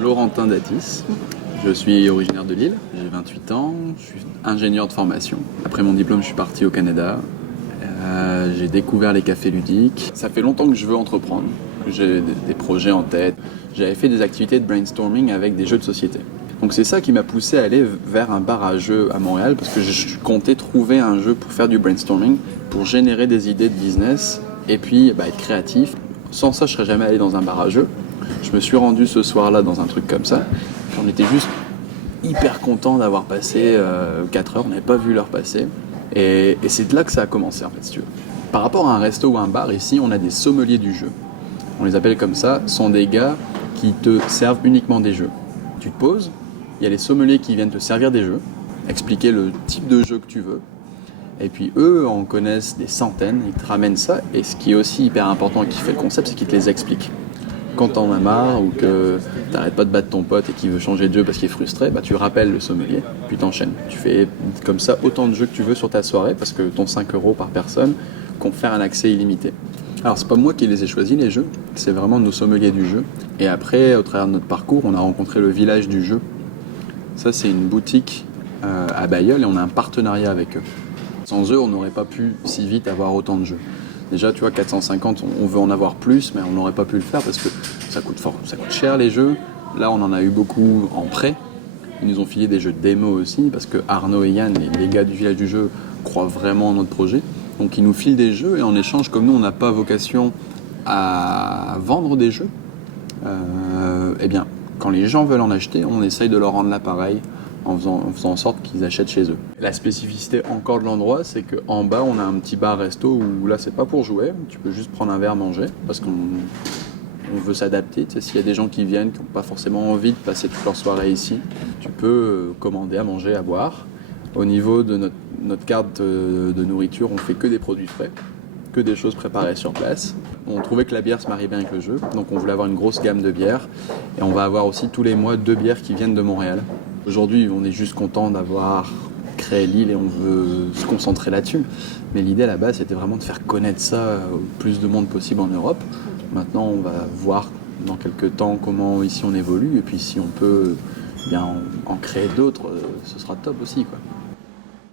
Laurentin Datis. Je suis originaire de Lille, j'ai 28 ans, je suis ingénieur de formation. Après mon diplôme, je suis parti au Canada. J'ai découvert les cafés ludiques. Ça fait longtemps que je veux entreprendre, que j'ai des projets en tête. J'avais fait des activités de brainstorming avec des jeux de société. Donc c'est ça qui m'a poussé à aller vers un bar à jeux à Montréal parce que je comptais trouver un jeu pour faire du brainstorming, pour générer des idées de business et puis être créatif. Sans ça, je serais jamais allé dans un bar à jeux. Je me suis rendu ce soir-là dans un truc comme ça. On était juste hyper content d'avoir passé 4 heures, on n'avait pas vu l'heure passer. Et c'est de là que ça a commencé en fait, si tu veux. Par rapport à un resto ou un bar, ici, on a des sommeliers du jeu. On les appelle comme ça, ce sont des gars qui te servent uniquement des jeux. Tu te poses, il y a les sommeliers qui viennent te servir des jeux, expliquer le type de jeu que tu veux. Et puis eux en connaissent des centaines, ils te ramènent ça. Et ce qui est aussi hyper important et qui fait le concept, c'est qu'ils te les expliquent. Quand t'en as marre ou que t'arrêtes pas de battre ton pote et qu'il veut changer de jeu parce qu'il est frustré, tu rappelles le sommelier, puis t'enchaînes. Tu fais comme ça autant de jeux que tu veux sur ta soirée parce que ton 5 € par personne confère un accès illimité. Alors c'est pas moi qui les ai choisis les jeux, c'est vraiment nos sommeliers du jeu. Et après, au travers de notre parcours, on a rencontré le village du jeu. Ça c'est une boutique à Bailleul et on a un partenariat avec eux. Sans eux, on n'aurait pas pu si vite avoir autant de jeux. Déjà, tu vois, 450, on veut en avoir plus, mais on n'aurait pas pu le faire parce que ça coûte cher les jeux. Là, on en a eu beaucoup en prêt. Ils nous ont filé des jeux de démo aussi parce que Arnaud et Yann, les gars du village du jeu, croient vraiment en notre projet. Donc, ils nous filent des jeux et en échange, comme nous, on n'a pas vocation à vendre des jeux, quand les gens veulent en acheter, on essaye de leur rendre l'appareil en faisant en sorte qu'ils achètent chez eux. La spécificité encore de l'endroit, c'est qu'en bas, on a un petit bar-resto où là, c'est pas pour jouer, tu peux juste prendre un verre, manger, parce qu'on veut s'adapter. Tu sais, s'il y a des gens qui viennent, qui n'ont pas forcément envie de passer toute leur soirée ici, tu peux commander à manger, à boire. Au niveau de notre carte de nourriture, on fait que des produits frais, que des choses préparées sur place. On trouvait que la bière se marie bien avec le jeu, donc on voulait avoir une grosse gamme de bières. Et on va avoir aussi tous les mois 2 bières qui viennent de Montréal. Aujourd'hui, on est juste content d'avoir créé Lille et on veut se concentrer là-dessus. Mais l'idée à la base, c'était vraiment de faire connaître ça au plus de monde possible en Europe. Maintenant, on va voir dans quelques temps comment ici on évolue. Et puis si on peut en créer d'autres, ce sera top aussi, quoi.